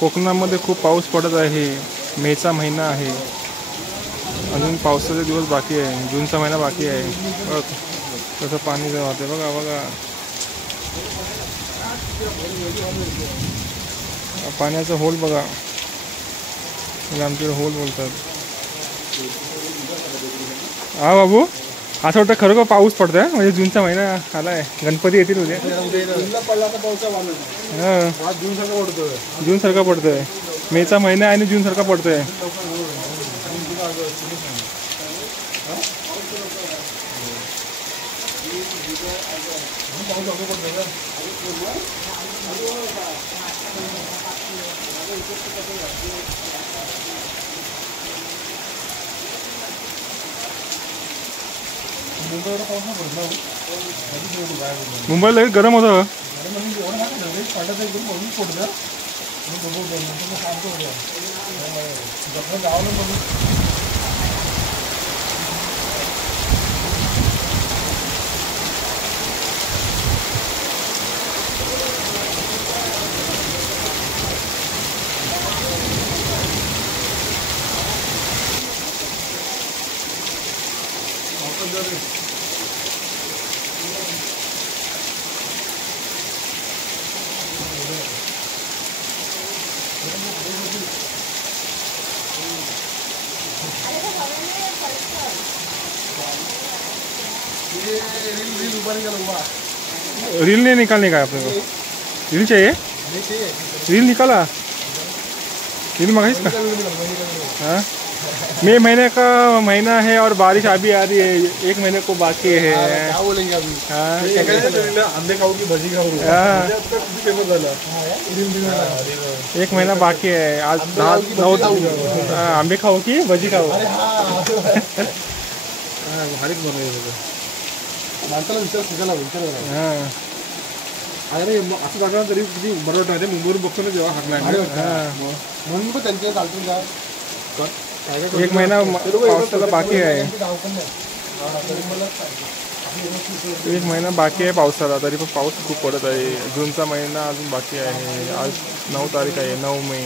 कोकणामध्ये खूप पाऊस पडत आहे. मेचा महिना आहे, अजून पावसाचे दिवस बाकी आहे. जूनचा महिना बाकी आहे. बघ कसं पाणी वाहते बघा बघा. पाण्याचा होल बघा, आमच्याकडे होल बोलतात. हा बाबू, असं वाटतं खरोखर पाऊस पडतोय. म्हणजे जूनचा महिना आलाय, गणपती येतील उद्या. जून सारखा पडतोय. मेचा महिना आहे आणि जून सारखा पडतोय. मुंबईला गरम होतं. रील नहीं निकालने का है अपने को? रील चाहिए? रील निकाला, रील मंगा इसका। हाँ, मई महीने का महीना है और बारिश अभी आ रही है, 1 महीने को बाकी है। क्या बोलेंगे अभी? हाँ, अंडे खाओ की भजी खाओ? हाँ, 1 महीना बाकी है। आज 9 आंबे खाओ की भजी खाओ? भारीच बनवायचं माणसाला विचार शिकायला विचार. अरे असं बघा तरी किती बरं वाटतं. मुंबईवरून बघतो ना जेव्हा हाकणार म्हणून पण त्यांच्या चालतो का. 1 महिना पावसाला बाकी आहे. 1 महिना बाकी आहे पावसाला, तरी पण पाऊस खूप पडत आहे. जूनचा महिना अजून बाकी आहे. आज 9 तारीख आहे, 9 मे.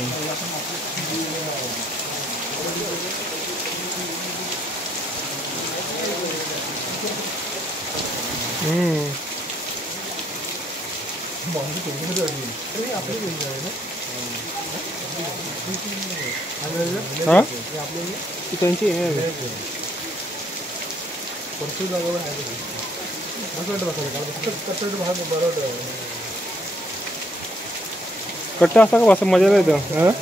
हाँ त्यांची कट्टा असता का असं मजा येतं. हां